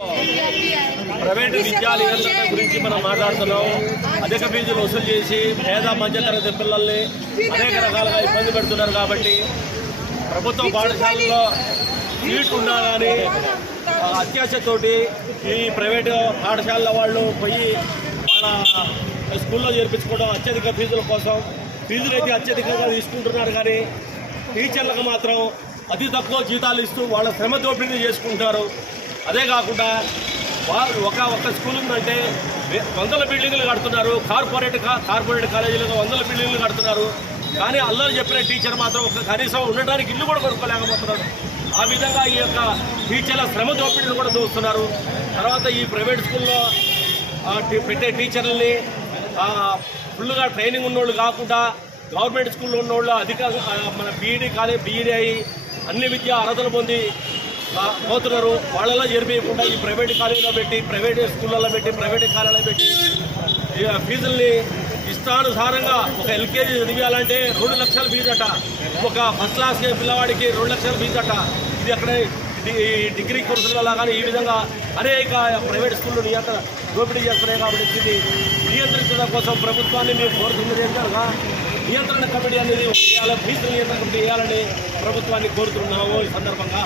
Private విద్యాలయాల గురించి మనం మాట్లాడుతున్నాం. అధిక ఫీజులు వసూలు చేసి పేద మధ్యతరగతి పిల్లల్ని అనేక రకాలుగా ఇబ్బంది పెడుతున్నారు. కాబట్టి ప్రభుత్వ పాఠశాలలో సీట్లు ఉన్నా కానీ అత్యాశతోటి ఈ ప్రైవేటు పాఠశాలల వాళ్ళు పోయి వాళ్ళ స్కూల్లో చేర్పించుకోవడం అత్యధిక ఫీజుల కోసం. ఫీజులు అయితే అత్యధికంగా తీసుకుంటున్నారు కానీ టీచర్లకు మాత్రం అతి తక్కువ జీతాలు ఇస్తూ వాళ్ళ శ్రమ దోపిడీ చేసుకుంటారు. అదే కాకుండా ఒక స్కూల్ ఉందంటే వందల బిల్డింగ్లు కడుతున్నారు. కార్పొరేట్ కాలేజీలుగా వందల బిల్డింగ్లు కడుతున్నారు. కానీ అల్లరి చెప్పిన టీచర్ మాత్రం ఒక కనీసం ఉండడానికి ఇల్లు కూడా కొనుక్కోలేకపోతున్నారు. ఆ విధంగా ఈ యొక్క టీచర్ల శ్రమ దోపిడీని కూడా చూస్తున్నారు. తర్వాత ఈ ప్రైవేట్ స్కూల్లో పెట్టే టీచర్లని ఫుల్గా ట్రైనింగ్ ఉన్నోళ్ళు కాకుండా గవర్నమెంట్ స్కూల్లో ఉన్నోళ్ళు అధిక మన బీఈడీ అయ్యి అన్ని విద్యా అర్హతలు పొంది పోతున్నారు. వాళ్ళలో చేరిపోయకుండా ఈ ప్రైవేట్ కాలేజీలో పెట్టి ప్రైవేట్ స్కూళ్ళలో పెట్టి ప్రైవేట్ కాలేజీలో పెట్టి ఫీజుల్ని ఇష్టానుసారంగా ఒక ఎల్కేజీ చదివేయాలంటే 2 లక్షల ఫీజు అట. ఒక ఫస్ట్ క్లాస్ పిల్లవాడికి 2 లక్షల ఫీజు అట. ఇది అక్కడ డిగ్రీ కోర్సులలో కానీ ఈ విధంగా అనేక ప్రైవేట్ స్కూళ్ళు దోపిడీ చేస్తున్నాయి. కాబట్టి ఇది నియంత్రించడం కోసం ప్రభుత్వాన్ని మేము కోరుతున్నది ఏంటనగా నియంత్రణ కమిటీ అనేది వేయాలి, ఫీజుల నియంత్రణ కమిటీ వేయాలని ప్రభుత్వాన్ని కోరుతున్నాము. ఈ సందర్భంగా